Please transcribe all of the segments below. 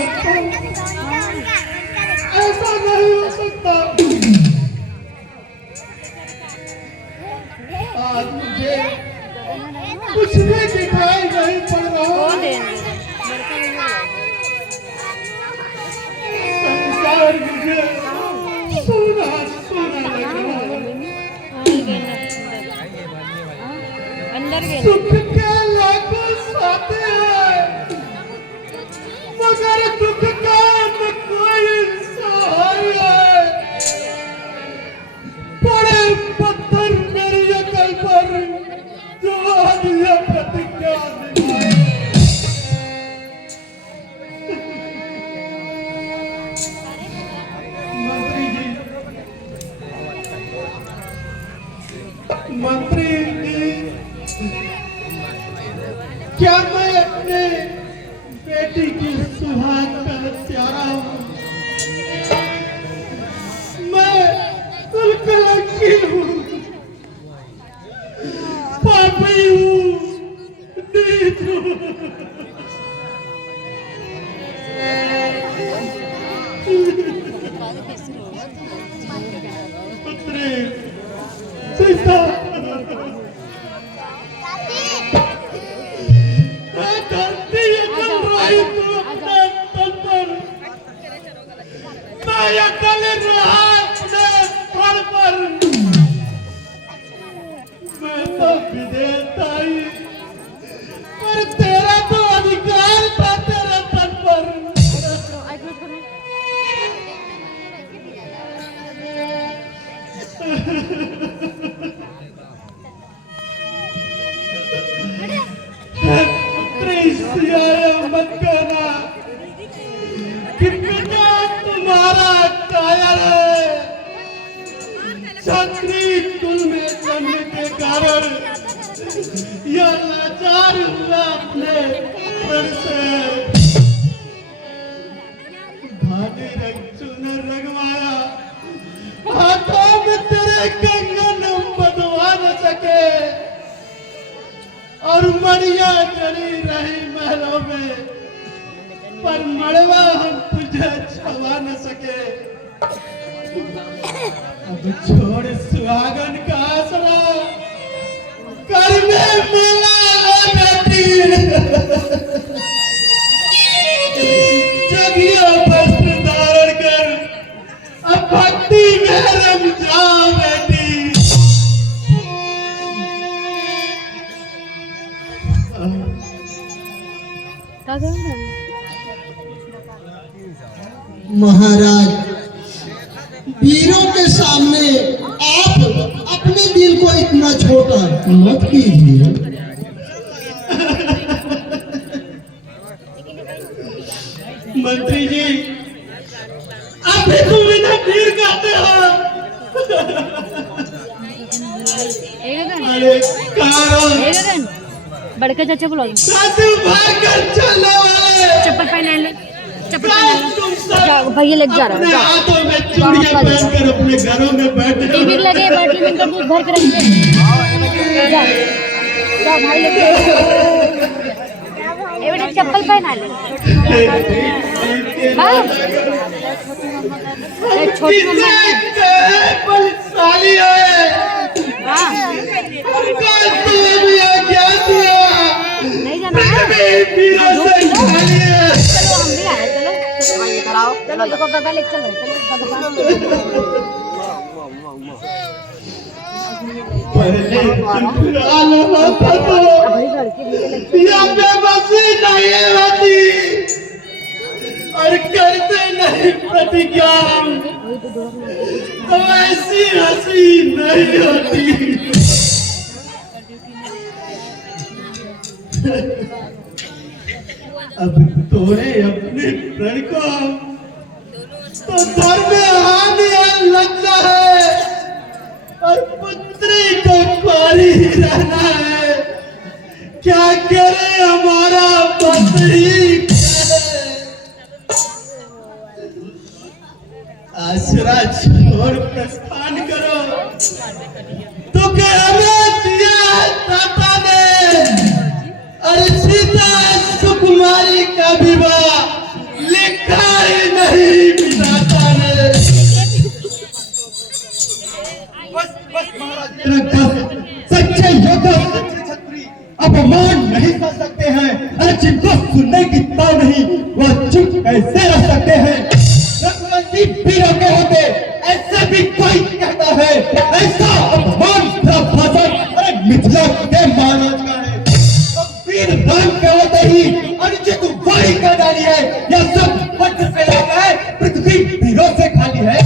सकता, ऐसा नहीं हो सकता। आज मुझे कुछ भी दिखाई नहीं पड़ रहा। संसार मुझे सोना सोना लग रहा है। सुख के लाखों साथे हैं, मगर दुख का न कोई सहाय है। बड़े पत्थर मेरी अकल पर जो आज ये प्रतिज्ञा निभाए। मंत्री जी, क्या मैं अपने बेटी की सुहाग का हत्यारा हूँ? मैं कुल कलंकी हूँ, पापी हूँ, नीच हूँ। पुत्री सीता, मैं तो विदेता ही, पर तेरा तो अधिकार था तेरे तन पर। मत कहना कि पिता तुम्हारा कायर है। क्षत्रिय कुल में जन्म के कारण यह लाचार हुआ अपने पर से। भाटी रंग चुनर रंगवाया, हाथों में तेरे कंगन बंधवा न सके, और मड़िया चढ़ी रही महलों में, पर मड़वा हम तुझे छुआ न सके। अब छोड़ सुहागन का आसरा, कर में मेला लो बेटी। जगिया वस्त्र धारण कर, अब भक्ति में रम जाओ बेटी। महाराज, वीरों के सामने आप अपने दिल को इतना छोटा मत कीजिए। मंत्री जी, आप भी तुम इन्हें वीर कहते हो? अरे कारण बड़के चाचा बुला चलने वाले चप्पल पहन ले, चप्पल पहन भैया लेके जा रहा है। हाथों में चूड़ियां पहनकर अपने घरों में बैठे टीवी लगे, बाटली में दूध भर के रखते हैं। जा भाई लेके ये बेटा चप्पल पहना ले। छोटी मम्मा बलशाली है। हाँ नहीं जाना है, चलो हम भी आए। चलो कराओ, चलो देखो गगा लेके चल रहे। बेबसी नहीं होती और करते नहीं प्रतिज्ञा, तो ऐसी हंसी नहीं होती। अब तोड़े अपने प्रण को तो धर्म में हानि लगता है, और पुत्री को पारी रहना है। क्या करे हमारा पति, आसरा छोड़ प्रस्थान करो। तो हमें दिया दाता ने, और सीता सुकुमारी का विवाह लिख पराक्रम सच्चे योद्धा सच्चे छत्री अपमान नहीं कर सकते हैं। अरे जिनको सुनने की ताव नहीं वह चुप कैसे रह सकते हैं। रघुवंशी वीरों के होते ऐसे भी कोई कहता है ऐसा अपमान भरा भाषण अरे मिथिला के महाराज का है। तो वीर राम के होते ही अनुचित वाणी कर डाली है। यह सब वज्र से लगा है पृथ्वी वीरों से खाली है।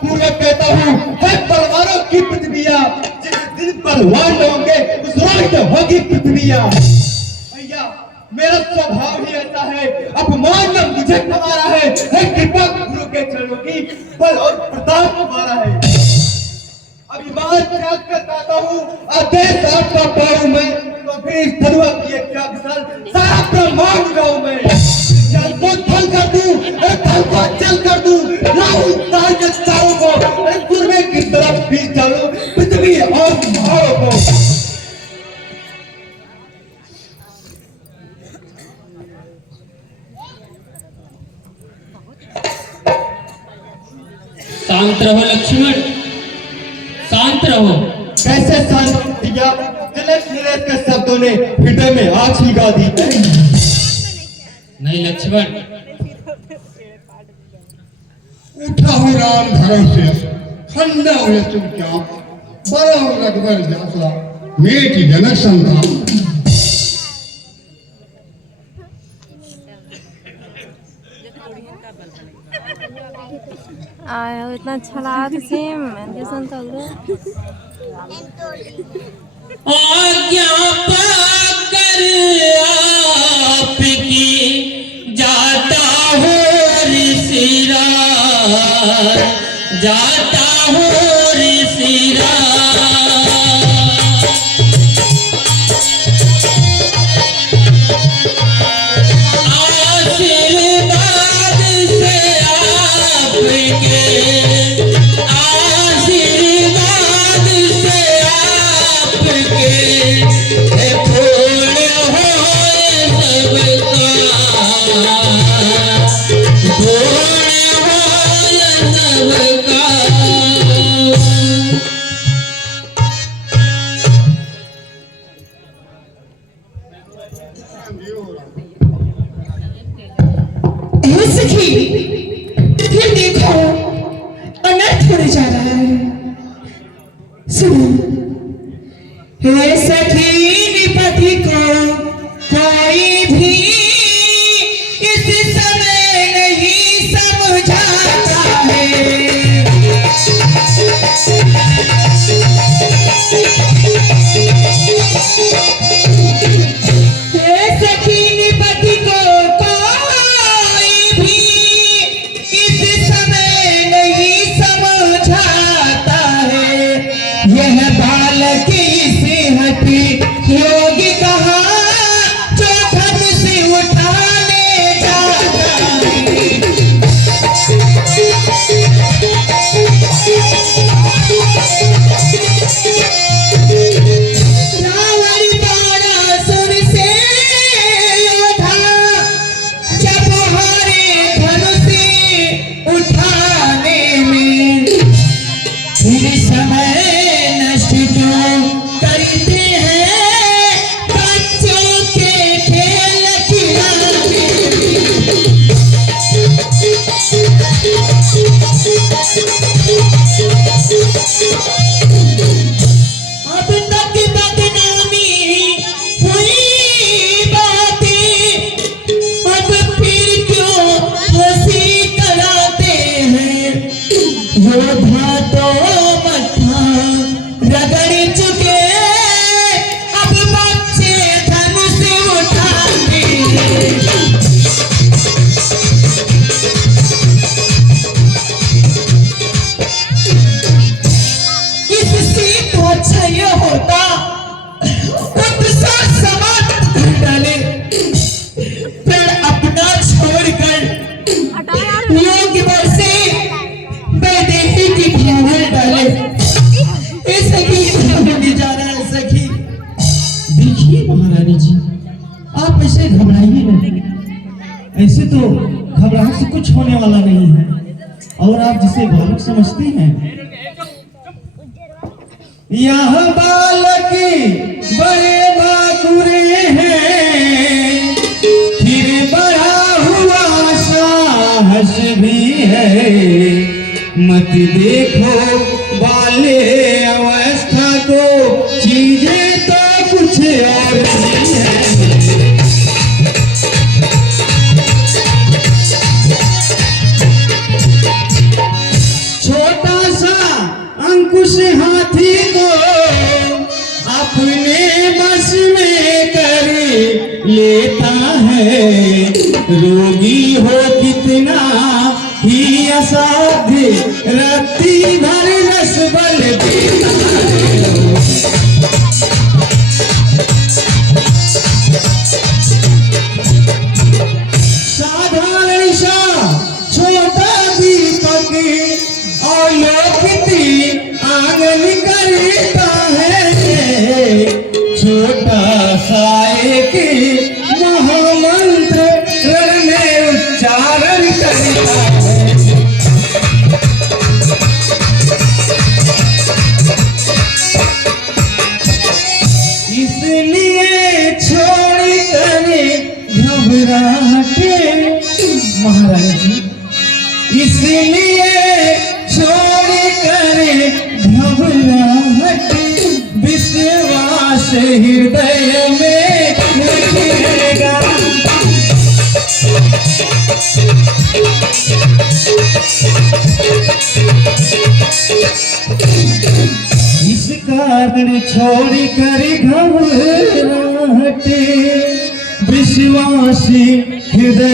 पूर्वक कहता हूँ है तलवारों की पृथ्वियाँ जिस दिन पहलवान होंगे उस रोज होगी पृथ्वियाँ। भैया मेरा स्वभाव ही ऐसा है अपमान न मुझे कमारा है कृपा गुरु के चरणों की बल और प्रताप हमारा है। अभिमान त्याग कर कहता हूँ आदेश आपका पाऊं मैं तो फिर इस धनुआ की एक विशाल सारा ब्रह्मांड गाऊं मैं। जल को थल कर दूं थल को जल कर दूं लाऊं तार के चारों को पूर्वे की तरफ बीच डालूं पृथ्वी और पहाड़ों को। शांत रहो लक्ष्मण, शांत रहो। कैसे शांत भैया तिलक नीरज के शब्दों ने हृदय में आग लगा दी। नहीं लक्ष्मण, उठा हो राम धर्म से खंडा हुए चुपचाप बड़ा हो रघुवर जासा मेटी जनक संतान। आया इतना अच्छा लगा था सेम जैसा आज्ञा पाकर आपकी जाता हो ऋषिराज, जाता हो ऋषिराज। आशीर्वाद से आपके, आशीर्वाद से आपके फूल हो सबका, फूल हो सबका। सखी फिर देखो अनर्थ होने जा रहा है। सुनो, हे सखी निपति को कोई भी इस समय नहीं समझाता है। हे सखी निपति को कोई भी इस समय नहीं समझाता है। यह बालक इसे हटी योगी कहा जो धन से उठाने जाता है। रावण बाणासुर से योद्धा जब हारे धनुष उठाने में, फिर समय नष्ट क्यों करते हैं बच्चों के खेल खिलाने। अब तक बदनामी हुई बातें, अब फिर क्यों हंसी कराते हैं। योद्धा तो मत्था रगड़ चुके, अब बच्चे धनुष उठाते हैं। इससे तो अच्छा यह होता उत्साह समाप्त कर डाले, पर अपना छोड़कर योग्य वर से वैदेही की भावना डाले। इस सखी होने जा रहा है। सखी देखिए महारानी जी, आप ऐसे घबराइए नहीं। ऐसे तो घबराहट से कुछ होने वाला नहीं है। और आप जिसे बालक समझते हैं यह बालक बड़े बाकुरे हैं, फिर बड़ा हुआ साहस भी है। मत देखो बाले अवस्था को, चीजें तो कुछ और भी है। छोटा सा अंकुश हाथी को अपने बस में कर लेता है। रोगी हो कितना ही असाध्य, रत्ती भर रस बल देता है। साधारण सा छोटा दीपक अलौकिक आंगन करता है। छोटा सा एक महामंत्र रण में उच्चारण करता है। इसलिए छोड़ कर घबराहटे महाराज जी, इसलिए छोड़ कर घबराहट, विश्वास हृदय में रखेगा। इस कारण छोड़ कर घबराहट, विश्वास हृदय